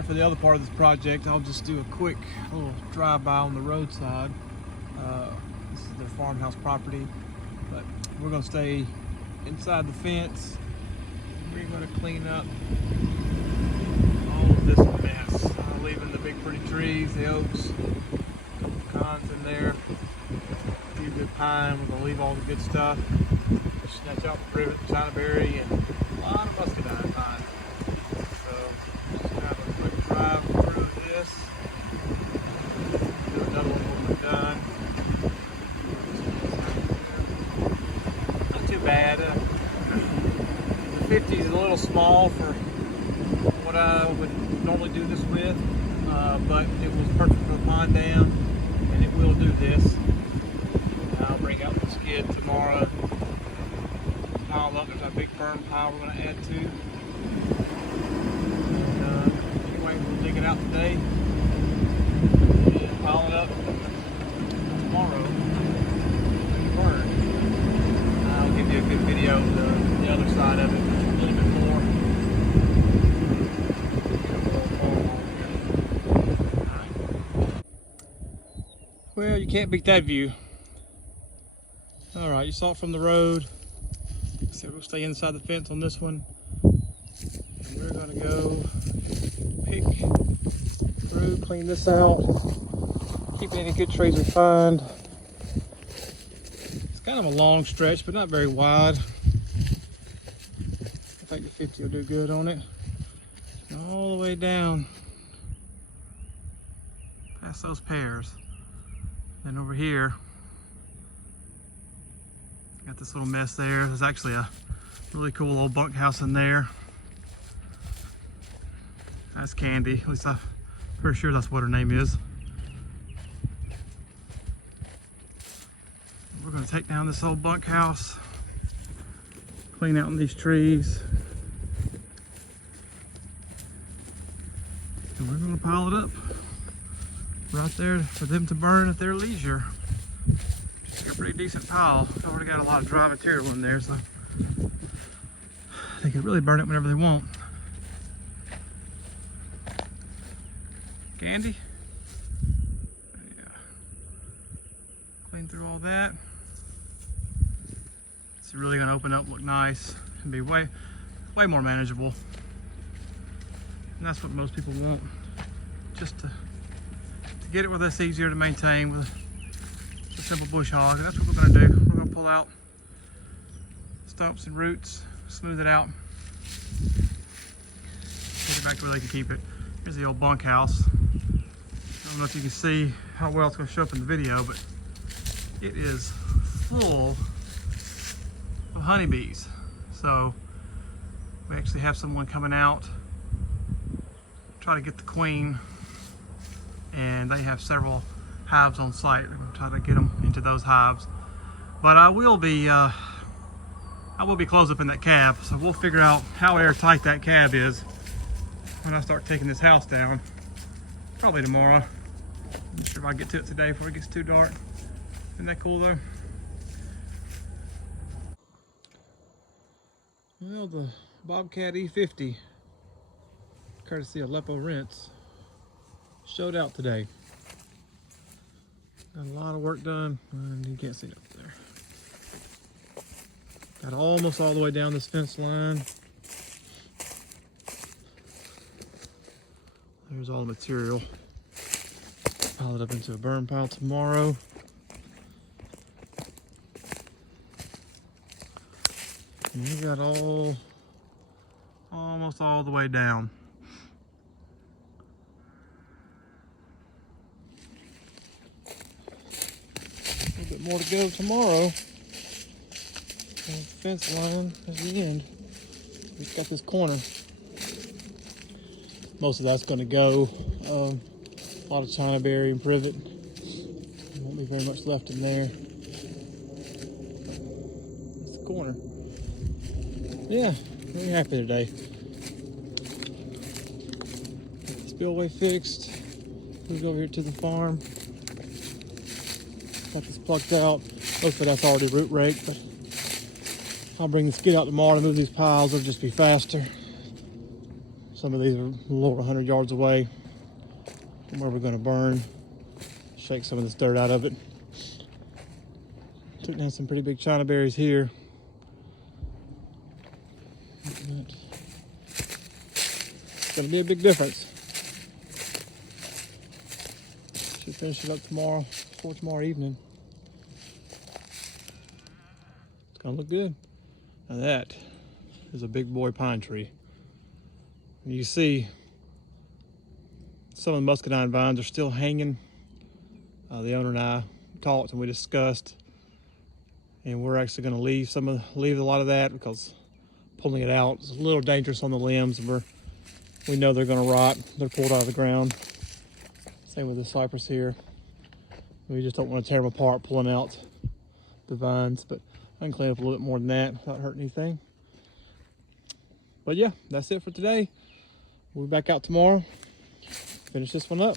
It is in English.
Alright, for the other part of this project, I'll just do a quick little drive-by on the roadside. This is their farmhouse property, but we're going to stay inside the fence. We're going to clean up all of this mess, leaving the big pretty trees, the oaks, a couple pecans in there, a few good pine. We're going to leave all the good stuff. Snatch out the privet, chinaberry, and a lot of muscadine pine. So just have a quick drive through this. Do another one when we're done. Not too bad. The 50 is a little small for what I would normally do this with, but it was perfect for the pond dam, and it will do this. I'll bring out the skid tomorrow. Pile up. There's a big firm pile we're going to add to. And, anyway, we'll dig it out today and pile it up tomorrow. Burn. I'll give you a good video of the other side of it, a little bit more. Well, you can't beat that view. All right, you saw it from the road. So we'll stay inside the fence on this one. And we're gonna go pick through, clean this out, keep any good trees we find. It's kind of a long stretch, but not very wide. I think the 50 will do good on it. And all the way down past those pears. And over here, got this little mess there. There's actually a really cool old bunkhouse in there. That's Candy. At least I'm pretty sure that's what her name is. We're going to take down this old bunkhouse, clean out in these trees, and we're going to pile it up right there for them to burn at their leisure. A pretty decent pile. I've already got a lot of dry material in there, so they can really burn it whenever they want. Candy? Yeah. Clean through all that. It's really going to open up, look nice, and be way more manageable. And that's what most people want. Just to get it where that's easier to maintain with a simple bush hog. And that's what we're going to do. We're going to pull out stumps and roots, smooth it out, take it back to where they can keep it. Here's the old bunkhouse. I don't know if you can see how well it's going to show up in the video, but it is full of honeybees. So we actually have someone coming out, try to get the queen, and they have several hives on site. We're going to try to get them into those hives. But I will be closed up in that cab, so we'll figure out how airtight that cab is when I start taking this house down. Probably tomorrow. I'm not sure if I get to it today before it gets too dark. Isn't that cool though? Well, the Bobcat E50, courtesy of Aleppo Rents, showed out today. Got a lot of work done, and you can't see it up there. Got almost all the way down this fence line. There's all the material. Pile it up into a burn pile tomorrow. And you got almost all the way down. More to go tomorrow. And the fence line is the end. We've got this corner. Most of that's going to go. A lot of chinaberry and privet. There won't be very much left in there. That's the corner. Yeah, very happy today. Got the spillway fixed. Moved over here to the farm. Got this plucked out. Most of that's already root raked, but I'll bring the skid out tomorrow to move these piles. It'll just be faster. Some of these are a little over 100 yards away from where we're going to burn. Shake some of this dirt out of it. Took down some pretty big China berries here. It's going to be a big difference. Should finish it up tomorrow, before tomorrow evening. It's going to look good. Now that is a big boy pine tree. And you see some of the muscadine vines are still hanging. The owner and I talked and we discussed, and we're actually going to leave a lot of that because pulling it out is a little dangerous on the limbs, and we know they're going to rot. They're pulled out of the ground. Same with the cypress here. We just don't want to tear them apart pulling out the vines, but I can clean up a little bit more than that without hurting anything. But yeah, that's it for today. We'll be back out tomorrow. Finish this one up.